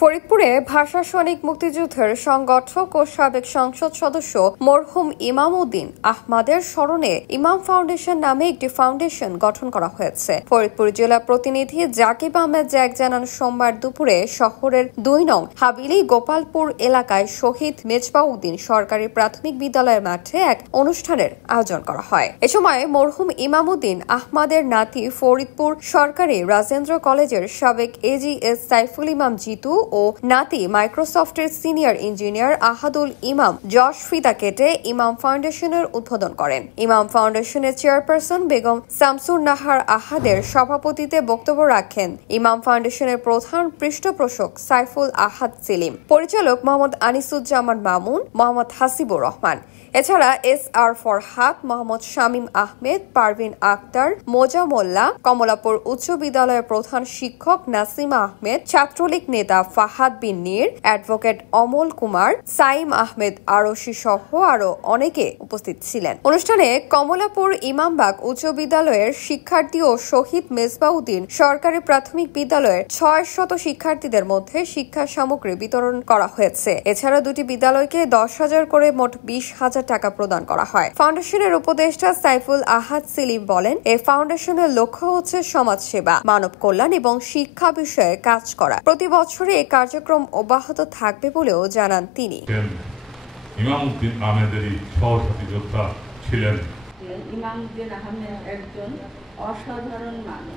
ফরিদপুরে ভাষা সৈনিক মুক্তিযুদ্ধের সংগঠক ও সাবেক সংসদ সদস্য মরহুম ইমাম উদ্দিন আহমদের স্মরণে ইমাম ফাউন্ডেশন নামে একটি ফাউন্ডেশন গঠন করা হয়েছে। ফরিদপুর জেলা প্রতিনিধি জাকিব আহমেদ জ্যাক জানান, সোমবার দুপুরে শহরের ২ নং হাবিলি গোপালপুর এলাকায় শহীদ মেজবাউদ্দিন সরকারি প্রাথমিক বিদ্যালয়ের মাঠে এক অনুষ্ঠানের আয়োজন করা হয়। এ সময় মরহুম ইমাম উদ্দিন আহমদের নাতি ফরিদপুর সরকারি রাজেন্দ্র কলেজের সাবেক এজিএস সাইফুল ইমাম জিতু ও নাতি মাইক্রোসফটের সিনিয়র ইঞ্জিনিয়ার আহাদুল ইমাম যশ ফিতা কেটে ইমাম ফাউন্ডেশনের উদ্বোধন করেন। ইমাম ফাউন্ডেশনের চেয়ারপারসন বেগম শামসুন নাহার আহাদের সভাপতিত্বে বক্তব্য রাখেন ইমাম ফাউন্ডেশনের প্রধান পৃষ্ঠপোষক সাইফুল আহাদ সেলিম, পরিচালক মোহাম্মদ আনিসুজ্জামান মামুন, মোহাম্মদ হাসিবুর রহমান। এছাড়া SR ফরহাদ, মোহাম্মদ শামীম আহমেদ, পারভিন আক্তার, মোজা মোল্লা, কমলাপুর উচ্চ বিদ্যালয়ের প্রধান শিক্ষক নাসিমা আহমেদ, ছাত্রলীগ নেতা ফাহাদ বিন নীর, অ্যাডভোকেট অমল কুমার, সাইম আহমেদ আরশি সহ আরো অনেকে উপস্থিত ছিলেন। অনুষ্ঠানে কমলাপুর ইমামবাগ উচ্চ বিদ্যালয়ের শিক্ষার্থী ও শহীদ মেজবাউদ্দিন সরকারি প্রাথমিক বিদ্যালয়ের ৬০০ শিক্ষার্থীদের মধ্যে শিক্ষা সামগ্রী বিতরণ করা হয়েছে। এছাড়া দুটি বিদ্যালয়কে ১০,০০০ করে মোট ২০,০০০ টাকা প্রদান করা হয়। ফাউন্ডেশনের উপদেষ্টা সাইফুল আহাদ সেলিম বলেন, এই ফাউন্ডেশনের লক্ষ্য হচ্ছে সমাজ সেবা, মানব কল্যাণ এবং শিক্ষা বিষয়ে কাজ করা। প্রতি বছরে এই কার্যক্রম অব্যাহত থাকবে বলেও জানান তিনি। ইমাম উদ্দিন আহমেদেরই সহসাথী যোদ্ধা ছিলেন। ইমাম উদ্দিন আহমেদ একজন অসাধারণ মানুষ।